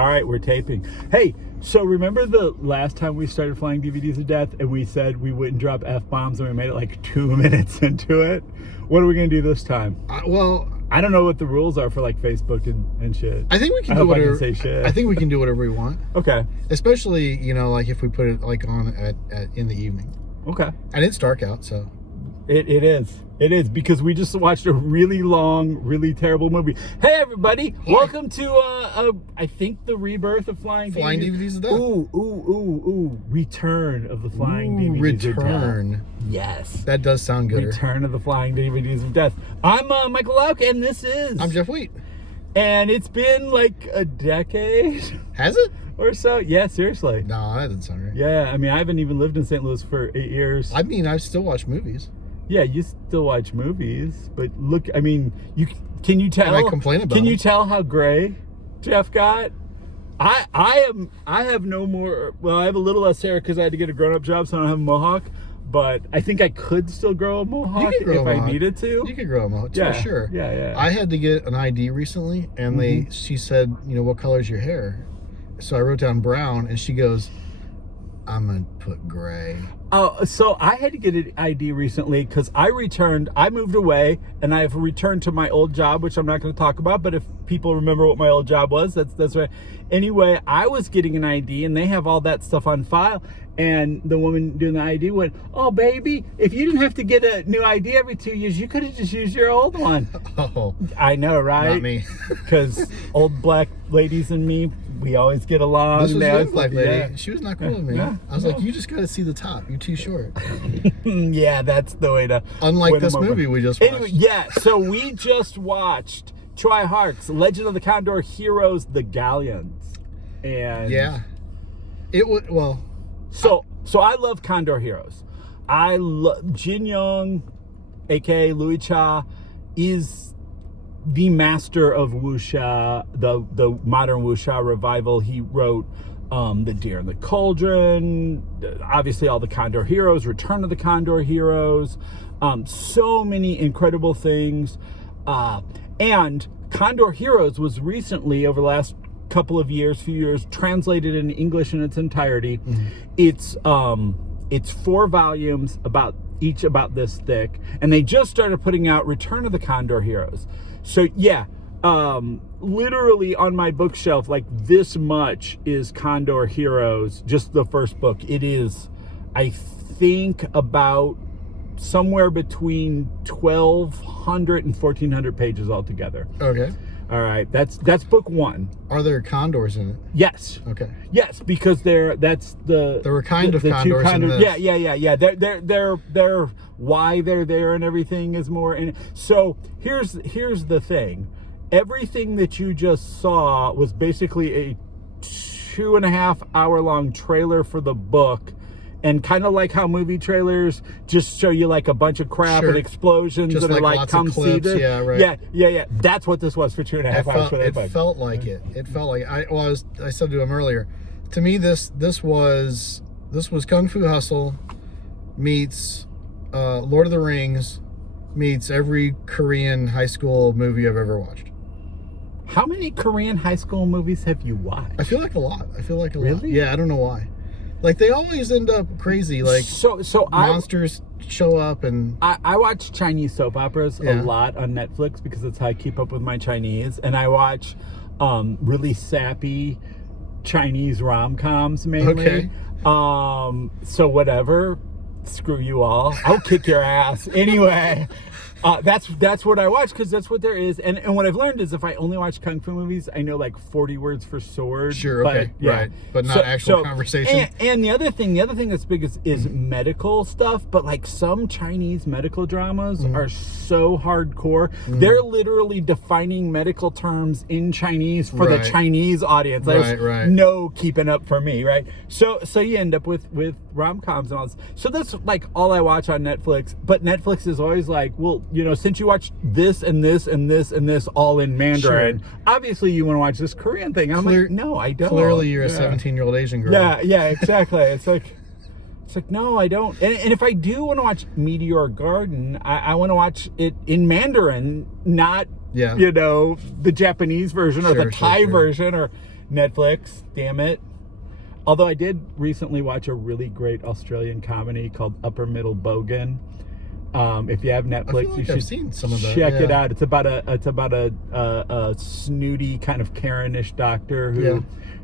All right, we're taping. Hey, so remember the last time we started flying DVDs of death and we said we wouldn't drop F-bombs and we made it like 2 minutes into it? What are we going to do this time? I don't know what the rules are for like Facebook and shit. I think we can do whatever. I can say shit. I think we can do whatever we want. Okay. Especially, like if we put it like on at in the evening. Okay. And it's dark out, so. It is because we just watched a really long, really terrible movie. Hey everybody, welcome to I think the rebirth of Flying DVDs of Death. Ooh, Return of the Flying DVDs of Death. Return. Yes. That does sound good. Return of the Flying DVDs of Death. I'm Michael Lauk, and this is... I'm Jeff Wheat. And it's been like a decade. Has it? Or so. Yeah, seriously. No, that doesn't sound right. Yeah, I mean, I haven't even lived in St. Louis for 8 years. I mean, I still watch movies. Yeah, you still watch movies, but look, I mean, can you tell? And I complain about Can you them. tell how gray Jeff got? I have no more. Well, I have a little less hair because I had to get a grown-up job, so I don't have a mohawk. But I think I could still grow a mohawk if I needed to. You could grow a mohawk, yeah, for sure. Yeah. I had to get an ID recently, and she said, what color's your hair? So I wrote down brown, and she goes, I'm gonna put gray. Oh, so I had to get an ID recently because I moved away, and I've returned to my old job, which I'm not going to talk about, but if people remember what my old job was, that's right. Anyway, I was getting an ID, and they have all that stuff on file, and the woman doing the ID went, oh, baby, if you didn't have to get a new ID every 2 years, you could have just used your old one. Oh. I know, right? Not me. Because old black ladies and me, we always get along. This was a young black lady. Yeah. She was not cool with me. Yeah. I was like, you just got to see the top. You're too short. Yeah, that's the way to... Unlike this movie we just watched. Anyway, yeah, so we just watched Troy Hark's Legend of the Condor Heroes, the Gallants. And... Yeah. It was... Well... So I love Condor Heroes. I love... Jin Young, a.k.a. Louis Cha, is... the master of wuxia, the modern wuxia revival. He wrote The Deer in the Cauldron, obviously all the Condor Heroes, Return of the Condor Heroes, so many incredible things. And Condor Heroes was recently, over the last few years, translated in English in its entirety. It's 4 volumes each about this thick, and they just started putting out Return of the Condor Heroes. So yeah, literally on my bookshelf, like this much is Condor Heroes, just the first book. It is, I think, about somewhere between 1,200 and 1,400 pages altogether. Okay. All right, that's book 1. Are there condors in it? Yes. Okay. Yes, because there were kind of condors in this. Yeah. They're why they're there and everything is more. And so here's the thing. Everything that you just saw was basically a 2.5 hour long trailer for the book. And kind of like how movie trailers just show you like a bunch of crap and explosions just that are like, come see this. Yeah, right. Yeah. That's what this was for 2.5 hours for that book. It felt like it. It felt like I said to him earlier. To me, this was Kung Fu Hustle meets Lord of the Rings meets every Korean high school movie I've ever watched. How many Korean high school movies have you watched? I feel like a lot. Really? Yeah, I don't know why. Like, they always end up crazy. Like, so monsters show up, and... I watch Chinese soap operas a lot on Netflix because that's how I keep up with my Chinese. And I watch really sappy Chinese rom-coms mainly. Okay. So whatever. Screw you all. I'll kick your ass. Anyway... that's what I watch because that's what there is. And what I've learned is if I only watch Kung Fu movies, I know like 40 words for sword. Sure, okay, right. But not actual conversation. And the other thing that's big is medical stuff. But like some Chinese medical dramas are so hardcore. They're literally defining medical terms in Chinese for the Chinese audience. There's no keeping up for me, right? So you end up with rom-coms and all this. So that's like all I watch on Netflix. But Netflix is always like, well, since you watch this and this and this and this all in Mandarin, obviously you want to watch this Korean thing. I'm like, no, I don't. Clearly you're a 17-year-old Asian girl. Yeah, exactly. It's like, no, I don't. And if I do want to watch Meteor Garden, I want to watch it in Mandarin, not, the Japanese version or the Thai version or, Netflix, damn it. Although I did recently watch a really great Australian comedy called Upper Middle Bogan. If you have Netflix, you should I've seen some of that. check it out. It's about a snooty kind of Karenish doctor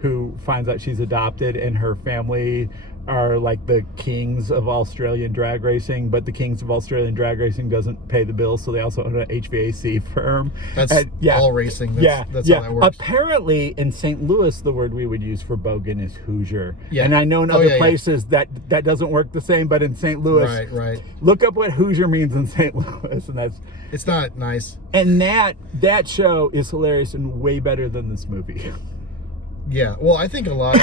who finds out she's adopted, and her family are like the kings of Australian drag racing, but the kings of Australian drag racing doesn't pay the bills, so they also own an HVAC firm. That's all racing. That's how that works. Apparently, in St. Louis, the word we would use for bogan is Hoosier. Yeah. And I know in other places that doesn't work the same, but in St. Louis, right. Look up what Hoosier means in St. Louis, and it's not nice. And that show is hilarious and way better than this movie. Yeah, well, I think a lot.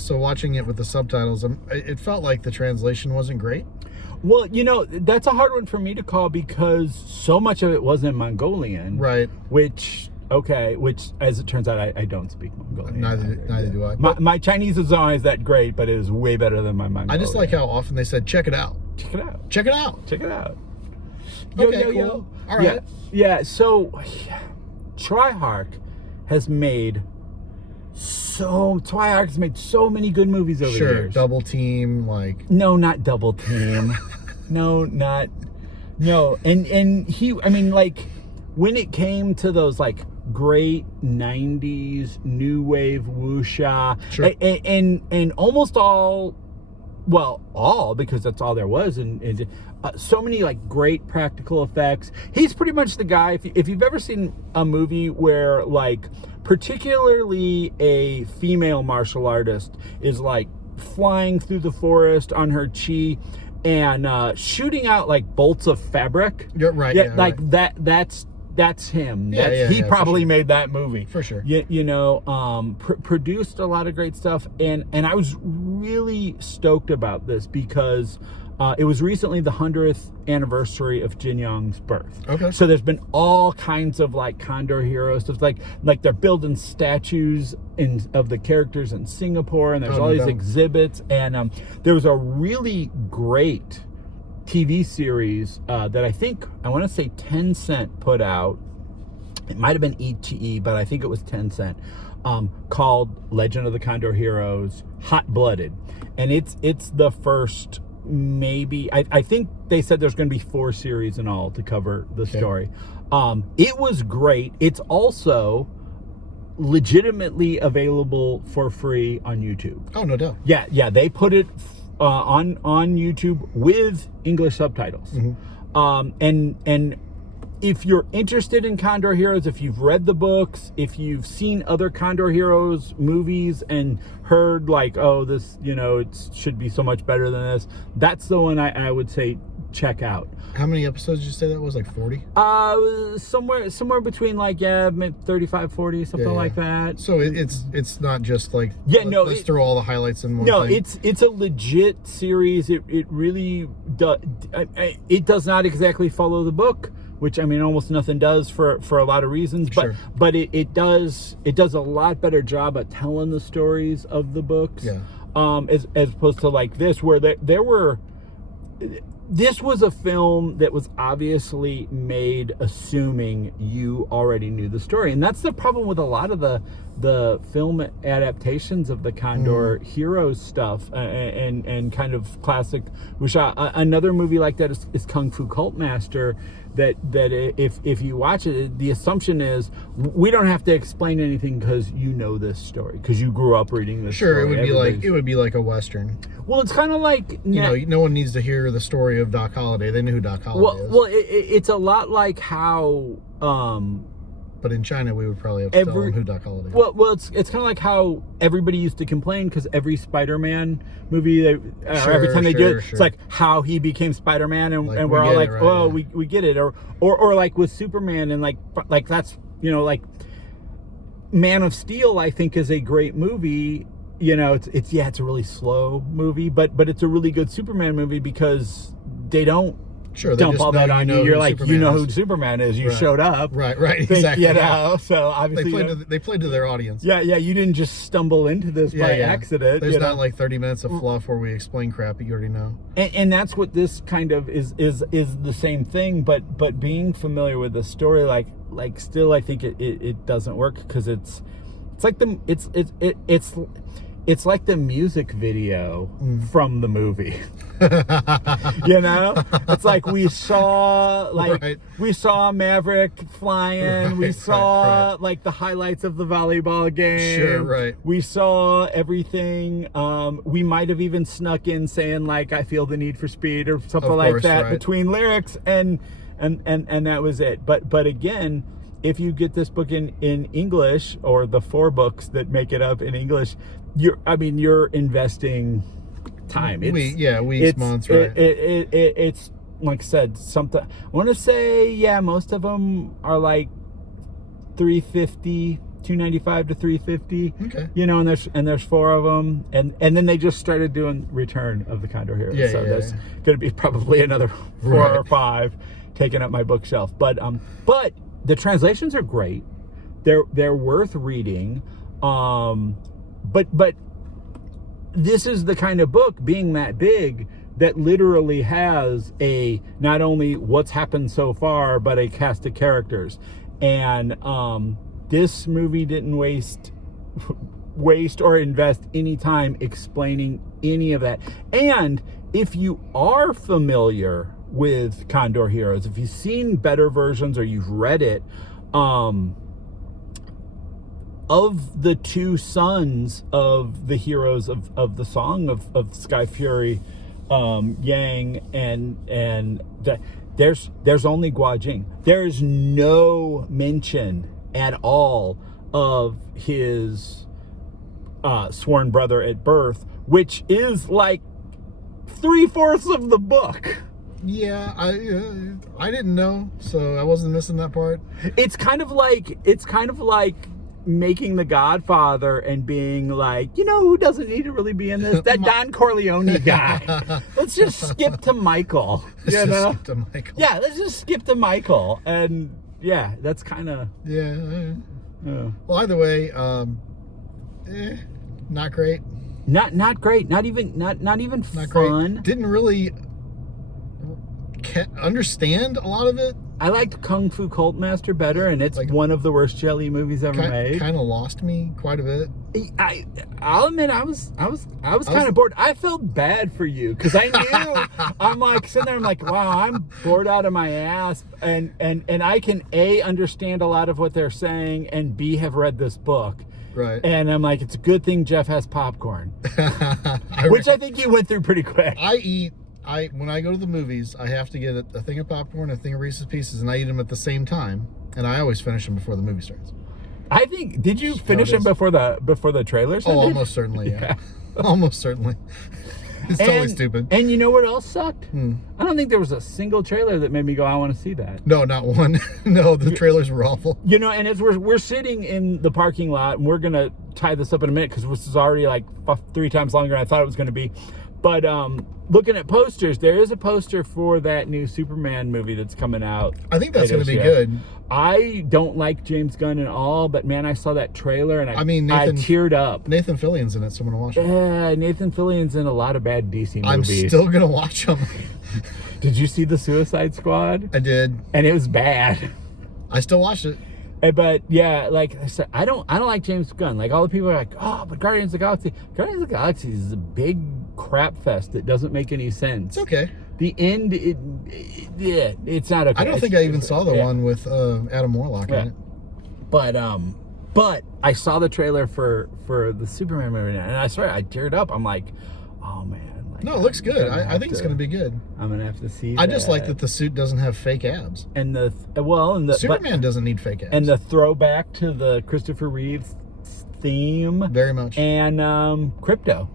So watching it with the subtitles, it felt like the translation wasn't great. Well, that's a hard one for me to call because so much of it was in Mongolian, right? Which as it turns out, I don't speak Mongolian. Neither do I. My Chinese is always that great, but it is way better than my Mongolian. I just like how often they said, "Check it out, check it out, check it out, check it out." Cool. All right. Yeah. So, Triarch has made so many good movies over the years. Double Team, like no, not Double Team. No. And he, I mean, like when it came to those like great 90s new wave wuxia, and almost all because that's all there was, and so many like great practical effects. He's pretty much the guy. If you've ever seen a movie where like particularly a female martial artist is like flying through the forest on her chi and shooting out like bolts of fabric. You're right. Yeah, like right. That's him. He probably made that movie for sure. Produced a lot of great stuff, and I was really stoked about this because it was recently the 100th anniversary of Jin Young's birth. Okay. So there's been all kinds of like Condor Heroes stuff, like they're building statues of the characters in Singapore, and there's all these exhibits, and there was a really great TV series that I want to say Tencent put out. It might have been ETE, but I think it was Tencent, called Legend of the Condor Heroes Hot Blooded, and it's the first. Maybe I think they said there's going to be 4 series in all to cover the story. It was great. It's also legitimately available for free on YouTube. Oh, no doubt. Yeah, they put it on YouTube with English subtitles. Mm-hmm. And if you're interested in Condor Heroes, if you've read the books, if you've seen other Condor Heroes movies and heard like, oh, this, it should be so much better than this, that's the one I would say check out. How many episodes did you say that was? Like 40? Somewhere between like 35, 40, something like that. So it's not just like let's throw all the highlights in one. No, thing. it's a legit series. It really does. It does not exactly follow the book, which I mean almost nothing does for a lot of reasons, but it does a lot better job at telling the stories of the books, as opposed to like this, where this was a film that was obviously made assuming you already knew the story, and that's the problem with a lot of the film adaptations of the Condor Heroes stuff, and kind of classic wuxia. Another movie like that is Kung Fu Cult Master. That if you watch it, the assumption is we don't have to explain anything because you know this story because you grew up reading this. Sure, story. it would be like a Western. Well, it's kind of like no one needs to hear the story of Doc Holliday. They knew who Doc Holliday is. Well, it's a lot like how. But in China, we would probably have to tell them who Doc Holliday is. Well, it's kind of like how everybody used to complain because every Spider-Man movie, every time they do it, it's like how he became Spider-Man, and we're all like, we get it, or like with Superman, and like that's like Man of Steel, I think is a great movie. It's a really slow movie, but it's a really good Superman movie because they don't. Sure, dump all that on you. You're like, who Superman is. You showed up. Right, exactly. So obviously they played to their audience. Yeah, you didn't just stumble into this by accident. There's not like 30 minutes of fluff where we explain crap that you already know. And that's what this kind of is the same thing, but being familiar with the story, like still I think it doesn't work because it's like the music video from the movie. You know, it's like we saw Maverick flying, we saw like the highlights of the volleyball game. Sure, right. We saw everything. We might have even snuck in saying like I feel the need for speed or something like that between lyrics, and that was it. But again, if you get this book in English, or the 4 books that make it up in English, you're investing time. Weeks, months, right? It's like I said, something. I want to say, most of them are like $350, $295 to $350. Okay. You know, and there's 4 of them, and then they just started doing Return of the Condor Heroes. There's going to be probably another 4 or 5 taking up my bookshelf. But the translations are great. They're worth reading. But this is the kind of book, being that big, that literally has not only what's happened so far, but a cast of characters. And this movie didn't waste or invest any time explaining any of that. And if you are familiar with Condor Heroes, if you've seen better versions or you've read it, of the 2 sons of the heroes of the song of Sky Fury, Yang and there's only Gua Jing. There's no mention at all of his sworn brother at birth, which is like 3/4 of the book. Yeah, I didn't know, so I wasn't missing that part. It's kind of like making The Godfather and being like, who doesn't need to really be in this? That Don Corleone guy. Let's just skip to Michael. Skip to Michael. Yeah, let's just skip to Michael. And yeah, that's kind of... Yeah. Well, either way, not great. Not great. Not even fun. Great. Didn't really understand a lot of it. I liked Kung Fu Cult Master better, and it's one of the worst jelly movies ever made. Kind of lost me quite a bit. I'll admit, I was kind of bored. I felt bad for you because I knew I'm like sitting there. I'm like, wow, I'm bored out of my ass, and I can understand a lot of what they're saying, and B, have read this book. Right. And I'm like, it's a good thing Jeff has popcorn, which I think you went through pretty quick. When I go to the movies, I have to get a thing of popcorn, a thing of Reese's Pieces, and I eat them at the same time. And I always finish them before the movie starts. I think, did you finish them before the trailers? Oh, almost certainly, yeah. Almost certainly. It's totally stupid. And you know what else sucked? I don't think there was a single trailer that made me go, I want to see that. No, not one. No, the trailers were awful. And as we're sitting in the parking lot, and we're going to tie this up in a minute because this is already like 3 times longer than I thought it was going to be. But looking at posters, there is a poster for that new Superman movie that's coming out. I think that's going to be good. I don't like James Gunn at all, but man, I saw that trailer and I teared up. Nathan Fillion's in it, so I'm going to watch it. Yeah, Nathan Fillion's in a lot of bad DC movies. I'm still going to watch them. Did you see the Suicide Squad? I did. And it was bad. I still watched it. But yeah, like I said, I don't like James Gunn. Like all the people are like, oh, but Guardians of the Galaxy is a big crap fest that doesn't make any sense. It's okay. The end, it's not okay. I don't think I even saw the one with Adam Warlock in it. But I saw the trailer for the Superman movie, and I swear I teared up. I'm like, oh man. No, it looks good. I think it's going to be good. I'm going to have to see I just like that the suit doesn't have fake abs. And Superman doesn't need fake abs. And the throwback to the Christopher Reeves theme. Very much. And crypto.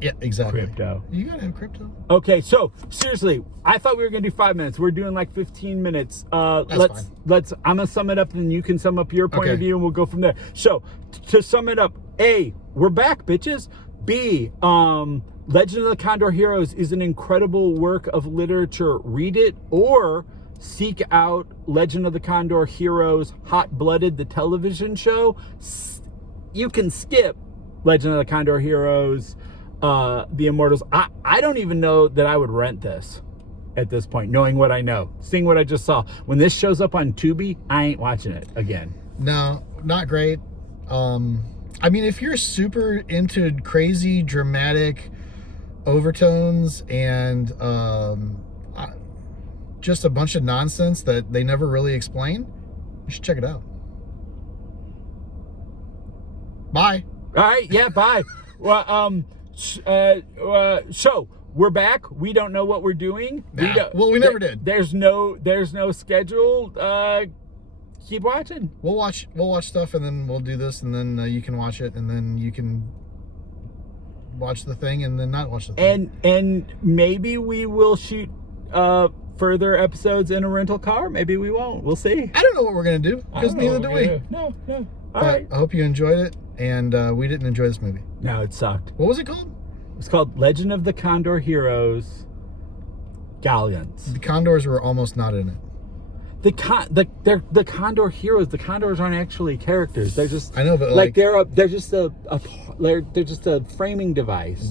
Yeah, exactly. Crypto. You got to have crypto. Okay, so seriously, I thought we were going to do 5 minutes. We're doing like 15 minutes. That's fine. I'm going to sum it up, and you can sum up your point of view, and we'll go from there. So, to sum it up, A, we're back, bitches. B, Legend of the Condor Heroes is an incredible work of literature. Read it or seek out Legend of the Condor Heroes Hot Blooded, the television show. You can skip Legend of the Condor Heroes, The Immortals. I don't even know that I would rent this at this point, knowing what I know, seeing what I just saw. When this shows up on Tubi, I ain't watching it again. No, not great. I mean, if you're super into crazy, dramatic overtones and just a bunch of nonsense that they never really explain, you should check it out. Bye. All right, yeah, bye. Well, so we're back. We don't know what we're doing. Nah. We never did. There's no schedule. Keep watching. We'll watch stuff, and then we'll do this, and then you can watch it, and then you can watch the thing, and then not watch the thing. And maybe we will shoot further episodes in a rental car. Maybe we won't. We'll see. I don't know what we're gonna do because neither do we. No. All but right. I hope you enjoyed it, and we didn't enjoy this movie. No, it sucked. What was it called? It's called Legend of the Condor Heroes Gallants. The Condors were almost not in it. They're the Condor Heroes. The Condors aren't actually characters. They're just I know, but they're just a framing device.